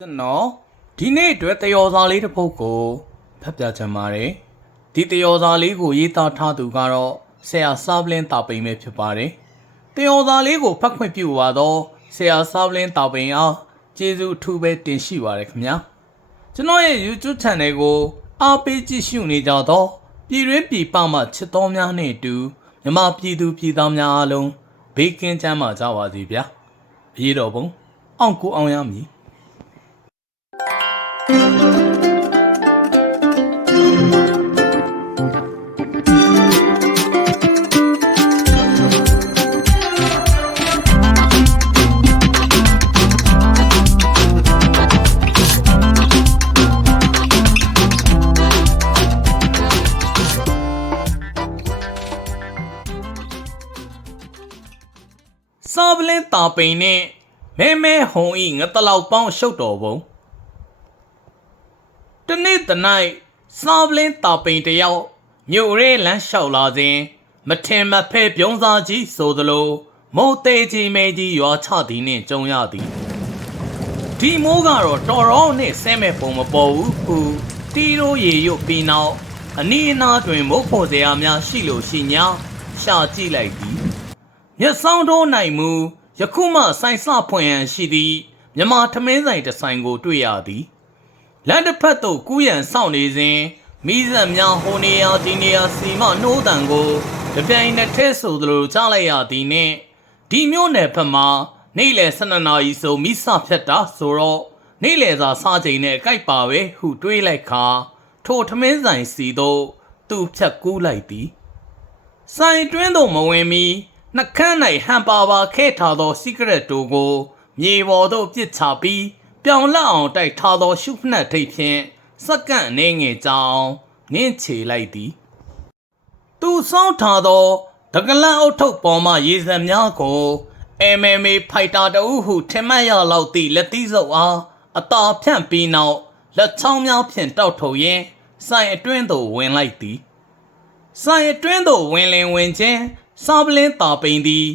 ကျွန်တော်ဒီနေ့အတွက်တယောစာလေးတစ်ပုဒ်ကိုဖတ်ပြချင်ပါတယ်ဒီတယောစာလေးကိုရေးသားထားသူကတော့ဆရာဆာဗလင်းတာပိန်ပဲဖြစ်ပါတယ်တယောစာလေးကိုဖတ်ခွင့်ပြုပါတော့ဆရာဆာဗလင်းတာပိန်အားကျေးဇူးအထူးပဲတင်ရှိပါတယ်ခင်ဗျာကျွန်တော်ရဲ့ YouTube Channel ကိုအားပေးကြည့်ရှုနေကြတော့ပြည်တွင်းပြည်ပမှချစ်တော်များနဲ့အတူမြမပြည်သူပြည်သားများအားလုံးဘေးကင်းချမ်းသာကြပါစေဗျာအရေးတော်ပုံအောင်ကိုအောင်ရမည် စာပလင်းတာပိန်နဲ့မဲမဲဟုံဤငတလောက်ပေါင်းရှုပ်တော်ပုံတနေ့တနိုင်စာပလင်းတာပိန်တယောက်မြို့ရဲလမ်းလျှောက်လာစဉ်မထင်မဖဲပြုံးစားကြီးဆိုသလိုမိုးသေးကြီးမဲကြီးရွာချသည်နှင့်ကြုံရသည်ဒီမိုးကတော့တော်တော်နဲ့ဆဲမဲ့ပုံမပေါ်ဘူးဟုတီရိုရေရွတ်ပြီးနောက်အနီးအနားတွင်မိုးဖော်စရာများရှိလို့ရှိညာရှာကြည့်လိုက်သည် မျက်စောင်းတော်နိုင်မူယခုမှဆိုင်စဖွင့်ရန်ရှိသည်မြမထမင်းဆိုင်တစ်ဆိုင်ကို တွေ့ရသည်လမ်းတစ်ဖက်သို့ကူးရန်စောင့်နေစဉ်မိဇက်များဟိုနေရာဒီနေရာစီမနှိုးတန်ကိုတပြိုင်နက်တည်းဆိုသလိုကြားလိုက်ရသည်နှင့်ဒီမျိုးနယ်ဖက်မှာနေ့လယ်12နာရီဆိုမိစဖြတ်တာဆိုတော့နေ့လယ်စာစားချိန်နဲ့အကြိုက်ပါပဲဟုတွေးလိုက်ခါထိုထမင်းဆိုင်စီသို့သူ့ဖြတ်ကူးလိုက်သည်ဆိုင်တွင်းသို့မဝင်မီ နှကန်း၌ဟန်ပါပါခဲထားသောစီကရက်တိုကို မြေပေါ်သို့ပစ်ချပြီးပြောင်လက်အောင်တိုက်ထားသော ရှုဖနက်ထိပ်ဖြင့်စက္ကန့်အနေငယ်ကြောင်နင်းချေလိုက်သည်သူစောင်းထားသောတကလန့်အုတ်ထုတ်ပေါ်မှရေစံများကို MMA ဖိုက်တာတအုပ်ဟုထင်မှတ်ရလောက်သည့်လက်သီးစုပ်အားအသာဖြန့်ပြီးနောက်လက်ချောင်းများဖြင့်တောက်ထုတ်ရင်းဆိုင်အတွင်းသို့ဝင်လိုက်သည်ဆိုင်အတွင်းသို့ဝင်လင်ဝင်ချင်း စားပလင်းတာပိန်သည်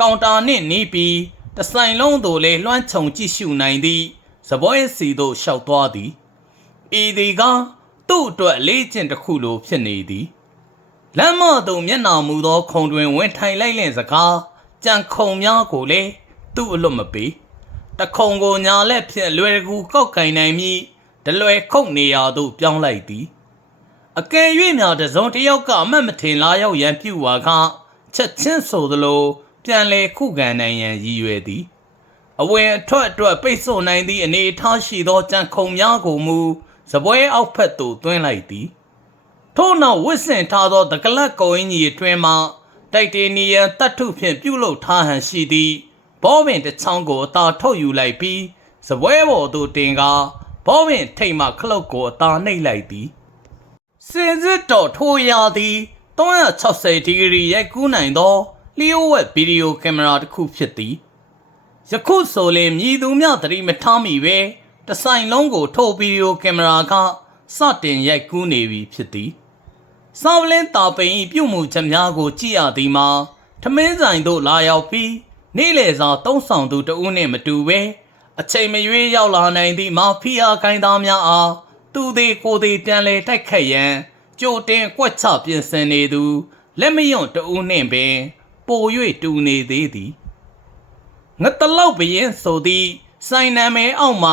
ကောင်တာနှင့်နီးပြီးတဆိုင်လုံးသို့လည်းလွှမ်းခြုံကြည့်ရှုနိုင်သည့်စပွဲစီသို့ရှောက်သွားသည်ဤသည်ကသူ့အတွက်အလေးကျင့်တစ်ခုလိုဖြစ်နေသည်လမ်းမသို့မျက်နှာမူသော ခုံတွင်ဝင်ထိုင်လိုက်လင့်စကားကြံခုံများကိုလည်းသူ့အလွတ်မပေးတခုံကိုညာလက်ဖြင့်လွယ်ကူကောက်ကင်နိုင်ပြီးဒလွယ်ခုတ်နေရာသို့ပြောင်းလိုက်သည်အကယ်၍များတစုံတစ်ယောက်ကအမတ်မထင်လာရောက်ရန်ပြုဝါက ချက်ချင်းဆိုသလိုပြန်လေခုခံနိုင်ရန်ရည်ရွယ်သည်အဝင်အထွက်အတွက်ပိတ်ဆို့နိုင်သည့်အနေအထားရှိသောကြံခုံများကိုမူစပွဲအောက်ဖက်သို့တွင်းလိုက်သည်ထို့နောက်ဝစ်စင်ထားသောတကလတ်ကုံအင်းကြီးအတွင်းမှတိုက်တေနီယံတတ်ထုဖြင့်ပြုလုပ်ထားဟန်ရှိသည်ဘောပင်တစ်ချောင်းကိုအသာထုတ်ယူလိုက်ပြီးစပွဲပေါ်သို့တင်ကားဘောပင်ထိတ်မှခလုတ်ကိုအသာနှိပ်လိုက်သည်စင်စစ်တော်ထိုးရာသည် 360ဒီဂရီရိုက်ကူးနိုင်သောလျှို့ဝှက်ဗီဒီယိုကင်မရာတစ်ခုဖြစ်သည်ယခုဆိုလင်မြည်သူများသတိမထားမိပဲတစ်ဆိုင်လုံးကိုထိုးဗီဒီယိုကင်မရာကစတင်ရိုက်ကူးနေပြီဖြစ်သည်စောင်းလင်းတာပိန်၏ပြုတ်မှုချက်များကို ကြည့်ရသည်မှာထမင်းဆိုင်သို့လာရောက်ပြီးနေ့လယ်စာတုံးဆောင်သူတဦးနှင့်မတူပဲအချိန်မရွေးရောက်လာနိုင်သည့်မာဖီယာကိုင်းသားများအားသူသည်ကိုယ်သည်ပြန်လဲတိုက်ခတ်ရန် ကြိုတင်ကွက်ချပြင်ဆင်နေသူလက်မယွန့်တူနှင့်ပင် ပို၍တူနေသေးသည်ငတလောက်ဘရင်ဆိုသည်စိုင်းနာမဲအောက်မှ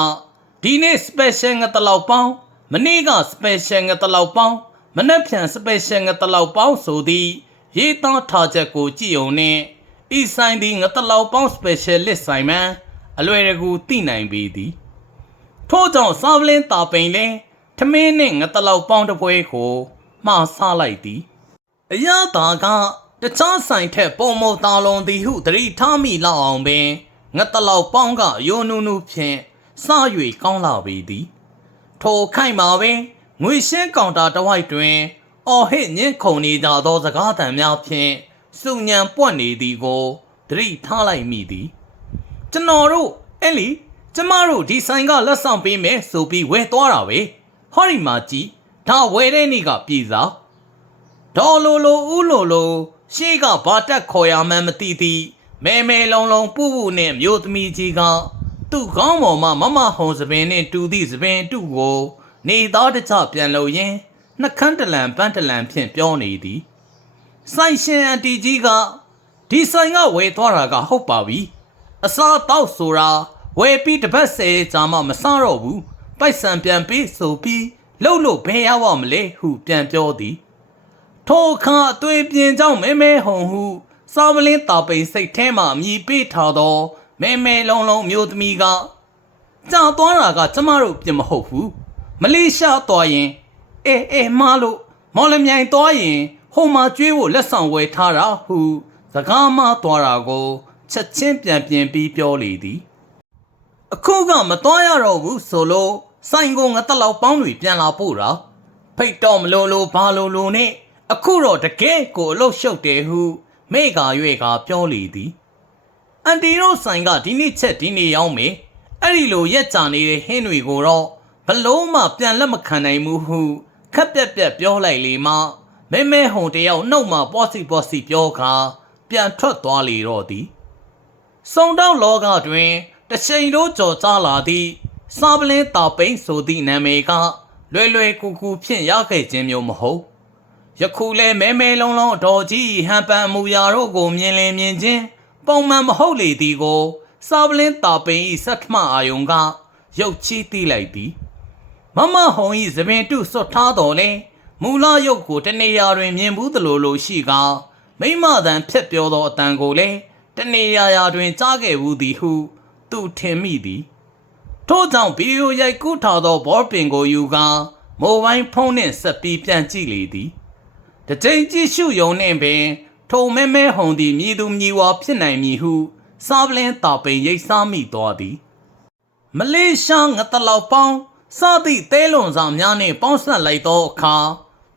ဒီနေ့ special ငတလောက်ပေါင်းမနေ့က special ငတလောက်ပေါင်းမနေ့ဖြန် special ငတလောက်ပေါင်းဆိုသည်ရေးသားထားချက်ကိုကြည့်ုံနှင့်ဤဆိုင်သည်ငတလောက်ပေါင်း specialist ဆိုင်မှန်အလွယ်တကူသိနိုင်ပေသည်ထို့ကြောင့်စာပလင်းတာပိန်လဲထမင်းနှင့်ငတလောက်ပေါင်းတစ်ပွဲကို မှားဆလိုက်သည်အရသာကတခြားဆိုင်ထက်ပုံမသားလုံးသည်ဟုသတိထားမိလောက်အောင်ပင်ငတလောက်ပေါင်းကယိုနုနုဖြင့်စ၍ကောင်းလာပေသည် ထိုခိုက်မှာပင်ငွေရှင်းကောင်တာတစ်ဝိုက်တွင် အော်ဟစ်ညင်းခုန်နေကြသောစကားသံများဖြင့်စုညံပွက်နေသည်ကိုသတိထားလိုက်မိသည်ကျွန်တော်တို့အဲ့လီကျမတို့ဒီဆိုင်ကလက်ဆောင်ပေးမယ်ဆိုပြီးဝယ်သွားတာပဲဟောဒီမှာကြည့် ဒါဝယ်တဲ့နေ့ကပြည်စားဒေါ်လိုလိုဦးလိုလိုရှေ့ကဘာတက်ခေါ်ရမှန်းမသိသည်မဲမဲလုံးလုံးပူပူနဲ့မျိုးသမီးကြီးကသူ့ခေါင်းပေါ်မှာမမဟုံစပင်နှင့်တူသည့်စပင်တူကို နေသားတကြပြန်လို့ရင်နှကန်းတလန်ပန်းတလန်ဖြင့်ပြောနေသည်ဆိုင်ရှင်အန်တီကြီးကဒီဆိုင်ကဝယ်သွားတာကဟုတ်ပါပြီအစားတောက်ဆိုတာဝယ်ပြီးတစ်ပတ်ဆယ်ကြာမှမစားတော့ဘူးပိုက်ဆံပြန်ပေးဆိုပြီး လှုပ်လို့ဘယ်ရောက်ရမလဲဟုပြန်ပြောသည်ထိုအခါအသွေးပြင်းကြောင့်မဲမဲဟုံဟုစာမလင်းတာပိန်စိတ်ထဲမှအမြည်ပေးထားသောမဲမဲလုံးလုံးမျိုးသမီးကကြာသွားတာကကျမတို့ပြင်မဟုတ်ဘူးမလေးရှားသွားရင်အေးအေးမလို့မော်လမြိုင်သွားရင်ဟိုမှာကျွေးဖို့လက်ဆောင်ဝယ်ထားတာဟု စကားမသွားတာကိုချက်ချင်းပြန်ပြင်ပြီးပြောလေသည် အခုကမတော်ရတော့ဘူးဆိုလို့ ဆိုင်ကိုငါတက်လောက်ပေါင်းတွေပြန်လာပို့တာဖိတ်တော့မလို့လို့ဘာလို့လို့နဲ့အခုတော့တကယ်ကိုအလုတ်ရှုပ်တယ်ဟုမိကရွေကပြောလေသည်အန်တီတို့ဆိုင်ကဒီနေ့ချက်ဒီနေ့ရောက်မယ်အဲ့ဒီလိုရက်ကြနေတဲ့ဟင်းတွေကိုတော့ဘလုံးမှပြန်လက်မခံနိုင်ဘူးဟုခက်ပြက်ပြက်ပြောလိုက်လေမှမဲမဲဟုန်တယောက်နှုတ်မှပေါ့စီပေါ့စီပြောခါပြန်ထွက်သွားလေတော့သည်စုံတော့လောကတွင်တချိန်တို့ကြော်ကြားလာသည့် စာပလင်းတာပိန်ဆိုသည့်နာမည်ကလွယ်လွယ်ကူကူဖြင့်ရခဲ့ခြင်းမျိုးမဟုတ်ယခုလဲမဲမဲလုံးလုံးအတော်ကြီးဟန်ပန်အမူအရာတို့ကိုမြင်လင်မြင်ချင်းပုံမှန်မဟုတ်လေသည်ကို စာပလင်းတာပိန်၏စက်ထမအာယုံကရုတ်ချီးသိလိုက်သည်မမဟုံ၏သပင်တုစွတ်ထားတော်လဲမူလရုပ်ကိုတနေရာတွင်မြင်ဘူးသလိုလိုရှိကာမိမတန်ဖြက်ပြောသောအတန်ကိုလည်းတနေရာရာတွင်ကြားခဲ့ဘူးသည်ဟု သူထင်မိသည် ထို့ကြောင့်ဗီဒီယိုရိုက်ကူးထားသောဘောပင်ကိုယူကာမိုဘိုင်းဖုန်းနှင့်ဆက်ပြီးပြန်ကြည့်လေသည်တစ်ချိန်ကြည့်ရှုယုံနှင့်ပင်ထုံမဲမဲဟုန်သည်မြည်သူမြည်ဝါဖြစ်နိုင်မည်ဟုစာပလင်းတာပိန်ရိတ်စားမိသွားသည်မလေးရှားငတလောက်ပေါင်းစသည့်တဲလွန်စာများနှင့်ပေါင်းဆက်လိုက်သောအခါ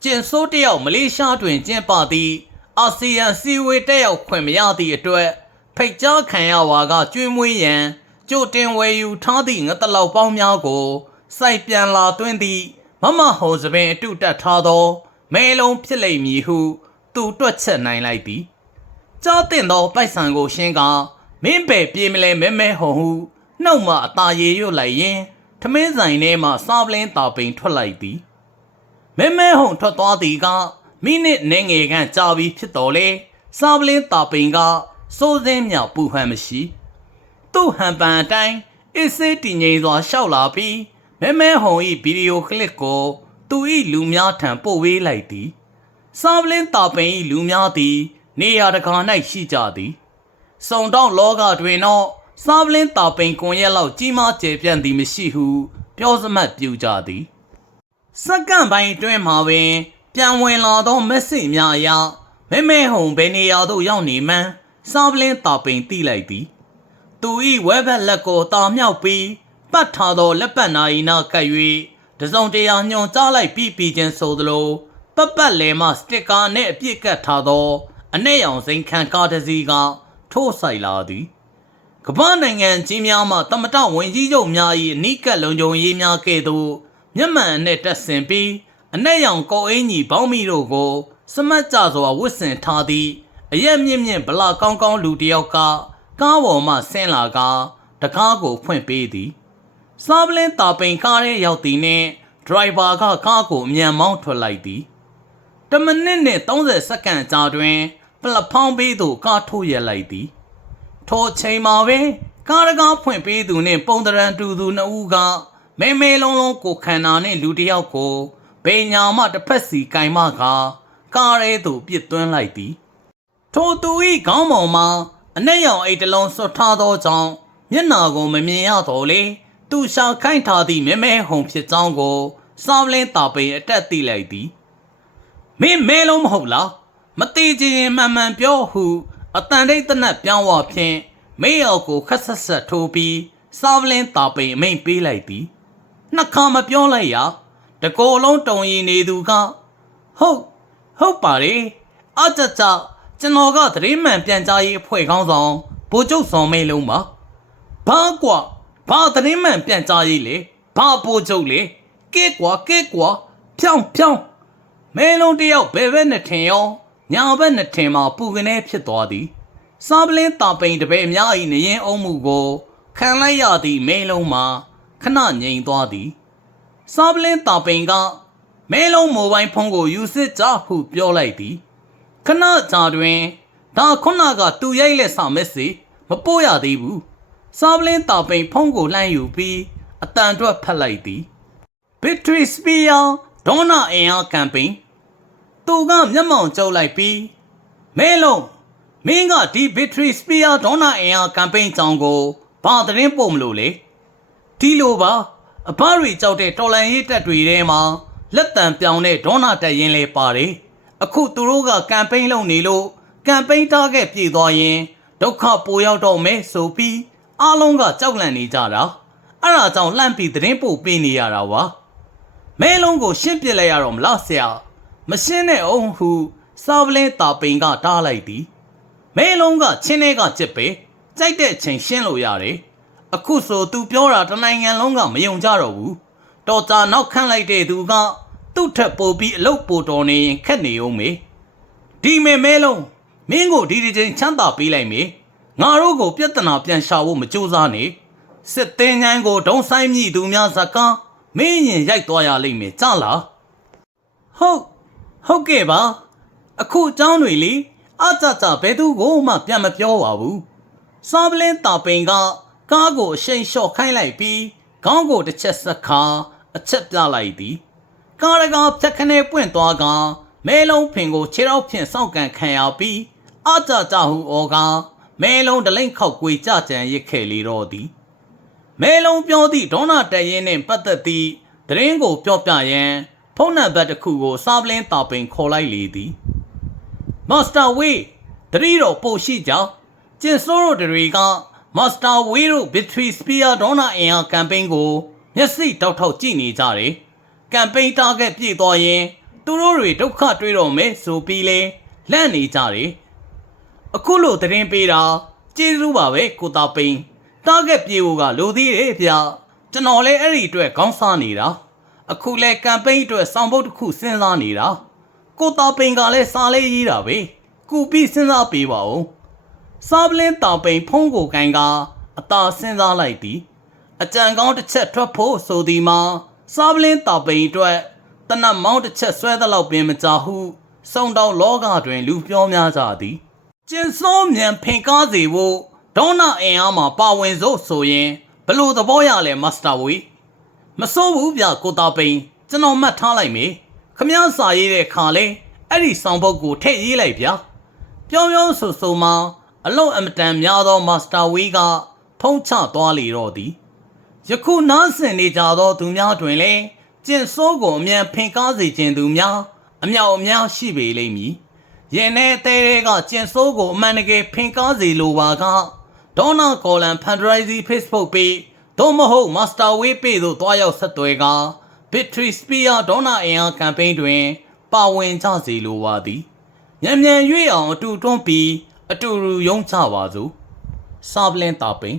ကျင်ဆိုးတယောက်မလေးရှားတွင်ကျင်းပသည့်အာဆီယံစီဝေးတက်ရောက်ခွင့်မရသည့်အတွက်ဖိတ်ကြားခံရဝါကကျွေးမွေးရန် ကြိုတင်ဝယ်ယူထားသည့်ငတလောက်ပေါင်းများကိုစိုက်ပြန်လာသွင်းသည့်မမဟိုစပင်အတုတက်ထားသော မဲလုံးဖြစ်လိမ့်မည်ဟု သူတွက်ချက်နိုင်လိုက်သည်ကြားတင်သောပိုက်ဆံကိုရှင်းကမင်းပဲပြေးမလဲမဲမဲဟုံဟုနှုတ်မှအตาရေရွတ်လိုက်ရင်ထမင်းဆိုင်ထဲမှစားပလင်းတာပိန်ထွက်လိုက်သည်မဲမဲဟုံထွက်သွားသည်ကမိနစ်နေငယ်ခန့်ကြာပြီးဖြစ်တော်လေစားပလင်းတာပိန်ကစိုးစင်းမြောက်ပူဟန်မရှိ သူ့ဟန်ပန်အတိုင်းအစ်စေးတည်ငြိမ်စွာရှောက်လာပြီးမဲမဲဟုံ၏ဗီဒီယိုကလစ်ကိုသူ၏လူများထံပို့ဝေးလိုက်သည်စာပလင်းတာပင်၏လူများသည် နေရာတကာ၌ရှိကြသည်စုံတော့လောကတွင်တော့စာပလင်းတာပင်ကွန်ရက်လောက်ကြီးမားကျယ်ပြန့်သည်မရှိဟု ပြောစမှတ်ပြုကြသည်စက္ကန့်ပိုင်းအတွင်းမှာပင် ပြန်ဝင်လာသောမက်ဆေ့များအရမဲမဲဟုံဘယ်နေရာသို့ရောက်နေမှန်းစာပလင်းတာပင်သိလိုက်သည် သူ၏ဝဲဘက်လက်ကိုတာမြောက်ပြီးပတ်ထားသောလက်ပတ်နာရီနာကပ်၍တစုံတရာညွန်ကြားလိုက်ပြီးပြီးချင်းဆိုသလိုပတ်ပတ်လဲမှစတစ်ကာနှင့်အပြစ်ကတ်ထားသောအ내ရောင်စိန်ခံကားတစ်စီးကထိုးဆိုင်လာသည်ကမ္ဘာနိုင်ငံကြီးများမှတမတဝင်ကြီးချုပ်များ၏အနိကလုံခြုံရေးများကဲ့သို့မျက်မှန်နှင့်တက်ဆင်ပြီးအ내ရောင်ကော်အင်းကြီးဘောင်းမီတို့ကို စမတ်ကြစွာဝတ်ဆင်ထားသည့်အရက်မြင့်မြင့်ဗလာကောင်းကောင်းလူတစ်ယောက်က ကားပေါ်မှဆင်းလာကတကားကိုဖွင့်ပေးသည်စားပလင်းတာပိန်ကားရဲရောက်သည်နှင့်ဒရိုင်ဘာကကားကိုအမြန်မောင်းထွက်လိုက်သည်တမိနစ်နှင့်30စက္ကန့်ကြာတွင်ပလက်ဖောင်းပေးသို့ကားထိုးရလိုက်သည်ထိုအချိန်မှာပင်ကားတကားဖွင့်ပေးသူနှင့်ပုံတရံတူသူနှစ်ဦးကမဲမဲလုံးလုံးကိုခန္ဓာနှင့်လူတစ်ယောက်ကိုဘေညာမှတစ်ဖက်စီကင်မကကားရဲသို့ပြစ်သွင်းလိုက်သည်ထိုသူ၏ခေါင်းပေါ်မှာ အနက်ရောင်အိတ်တစ်လုံးဆွတ်ထားသောကြောင့်မျက်နာကိုမမြင်ရတော့လေသူရှာခိုင်းထားသည့်မဲမဲဟုံဖြစ်ကြောင်းကိုစောင်းလင်းတာပိန်အတက်သိလိုက်သည်မင်းမဲလုံးမဟုတ်လားမတိချင်ရင်မှန်မှန်ပြောဟုအတန်တိတ်တနတ်ပြောင်းဝဖြင့်မေယောက်ကိုခက်ဆက်ဆက်ထိုးပြီးစောင်းလင်းတာပိန်အမိန်ပေးလိုက်သည်နှစ်ခါမပြောလိုက်ရတကိုယ်လုံးတုံရင်နေသူကဟုတ်ဟုတ်ပါလေအကြကြ ကျွန်တော်ကသတင်းမှန်ပြန်ကြားရေးအဖွဲ့ခေါင်းဆောင်ဗိုလ်ချုပ်စော်မဲလုံးပါဘာကွာဘာသတင်းမှန်ပြန်ကြားရေးလေဘာဗိုလ်ချုပ်လေကဲကွာကဲကွာဖြောင်းဖြောင်းမဲလုံးတယောက်ဘယ်ဘက်နဲ့ထင်ရောညာဘက်နဲ့ထင်မှာပူကနေဖြစ်သွားသည်စားပလင်းတာပိန်တပည့်အများ၏နေရင်အုံးမှုကိုခခံလိုက်ရသည့်မဲလုံးမှာခဏငြိမ်သွားသည်စားပလင်းတာပိန်ကမဲလုံးမိုဘိုင်းဖုန်းကိုယူစစ်ကြဟုပြောလိုက်သည် ခဏကြာတွင်ဒါခုနကသူရိုက်လက်စာမက်ဆေ့မပို့ရသေးဘူးစားပလင်းတာပိန်ဖုန်းကိုလှမ်းယူပြီးအတန်အတွက်ဖတ်လိုက်သည် Victory Spear ဒေါနာအင်အားကမ်ပိန်းသူကမျက်မှောင်ကျုပ်လိုက်ပြီးမဲလုံးမင်းကဒီ Victory Spear ဒေါနာအင်အားကမ်ပိန်းကြောင်းကိုဘာသတင်းပို့မလို့လေဒီလိုပါအဘတွေကြောက်တဲ့တော်လန်ရေးတက်တွေထဲမှာလက်တံပြောင်တဲ့ဒေါနာတက်ရင်လဲပါတယ် အခုသူတို့ကကမ်ပိန်းလုပ်နေလို့ကမ်ပိန်းတားခဲ့ပြေသွားရင်ဒုက္ခပိုရောက်တော့မယ်ဆိုပြီးအားလုံးကကြောက်လန့်နေကြတာအဲ့ဒါကြောင့်လှမ်းပြီးသတင်းပို့ပေးနေရတာပါမဲလုံးကိုရှင်းပြလိုက်ရတော့မလားဆရာမရှင်းတဲ့အောင်ဟုစာပလင်းတာပိန်ကတားလိုက်သည်မဲလုံးကချင်းထဲကကြစ်ပဲကြိုက်တဲ့အချိန်ရှင်းလို့ရတယ်အခုဆိုသူပြောတာတနိုင်ငံလုံးကမယုံကြတော့ဘူးတော်တာနောက်ခန့်လိုက်တဲ့သူက သူ့ထက်ပိုပြီးအလုတ်ပိုတော်နေရင်ခက်နေအောင်မေဒီမဲမဲလုံးမင်းကိုဒီဒီချင်းချမ်းသာပေးလိုက်မေငါတို့ကိုပြဿနာပြန်ရှာဖို့မကြိုးစားနဲ့စစ်သေးញိုင်းကိုဒုံဆိုင်မြည်သူများဇကံမင်းရင်ရိုက်သွားရလိမ့်မယ်ကြားလားဟုတ်ဟုတ်ကဲ့ပါအခုအကြောင်းတွေလေအကြကြဘယ်သူကိုမှပြန်မပြောပါဘူးစားပလင်းတာပိန်ကကားကိုအရှိန်လျှော့ခိုင်းလိုက်ပြီးခေါင်းကိုတစ်ချက်ဆက်ခါအချက်ပြလိုက်သည် ကားရကဖြတ်ခနဲပွင့်သွားကမဲလုံးဖင်ကိုခြေထောက်ဖြင့်စောင့်ကန်ခံရပြီးအကြကြဟုဩကမဲလုံးတလိမ့်ခောက်ကွေကြကြံရစ်ခဲ့လေတော့သည်မဲလုံးပြောသည့်ဒေါနာတရင်နှင့်ပတ်သက်သည့်သတင်းကိုပြောပြရန်ဖုန်းနံပါတ်တစ်ခုကိုစာပလင်းတာပင်ခေါ်လိုက်လေသည်မာစတာဝေးတတိတော်ပို့ရှိကြောင်းကျင်စိုးတို့တွေကမာစတာဝေးတို့ Victory Spear ဒေါနာအင်အားကမ်ပိန်းကိုမျက်စိတောက်ထောက်ကြည့်နေကြတယ် ကမ်ပိန်းတာဂက်ပြည့်သွားရင်သူတို့တွေဒုက္ခတွေ့တော့မယ်ဆိုပြီးလဲလန့်နေကြတယ်အခုလိုသတင်းပေးတာကျေးဇူးပါပဲကိုတာပိန်တားဂက်ပြေဖို့ကလိုသေးတယ်ဗျကျွန်တော်လည်းအဲ့ဒီအတွက်ခေါင်းစားနေတာအခုလဲကမ်ပိန်းအတွက်စောင့်ပုတ်တစ်ခုစဉ်းစားနေတာကိုတာပိန်ကလည်းစားလေးရေးတာပဲကူပြီးစဉ်းစားပေးပါဦးစားပလင်းတာပိန်ဖုံးကိုကန်ကအသာစဉ်းစားလိုက်သည်အကြံကောင်းတစ်ချက်ထွက်ဖို့ဆိုသည်မှာ စားပလင်းတာပိန်အတွက်တနတ်မောင်းတစ်ချက်ဆွဲသလောက်ပင်မကြဟုစုံတောင်လောကတွင်လူပြောများကြသည်ကျင်စောမြန်ဖင်ကားစီဖို့ဒေါနာအင်အားမှာပါဝင်စို့ဆိုရင်ဘလို့သဘောရလဲမစ္စတာဝေးမစိုးဘူးဗျကိုတာပိန်ကျွန်တော်မှတ်ထားလိုက်မေခမည်းစာရေးတဲ့ခါလဲအဲ့ဒီဆောင်ပုတ်ကိုထည့်ရေးလိုက်ဗျာပြောပြောဆိုဆိုမှအလုံးအမတန်များသောမစ္စတာဝေးကဖုံးချသွားလေတော့သည် ယခုနားဆင်နေကြသောသူများတွင်လည်းကျင်စိုးကိုအမြန်ဖင်ကားစေခြင်းသူများအမြောက်အများရှိပေလိမ့်မည်ရင်ထဲတဲတဲကကျင်ဆိုးကိုအမှန်တကယ်ဖင်ကားစီလိုပါကဒေါနာကော်လန်ဖန်ဒရိုက်စီ Facebook ပေသို့မဟုတ် Master Way ပေသို့တွားရောက်ဆက်သွယ်က Victory Spear ဒေါနာအင်အားကမ်ပိန်းတွင် ပါဝင်ကြစီလိုပါသည်ညံ့ညံ့၍အောင်အတူတွန်းပြီးအတူတူရုံးချပါစို့စာပလင်တာပိန်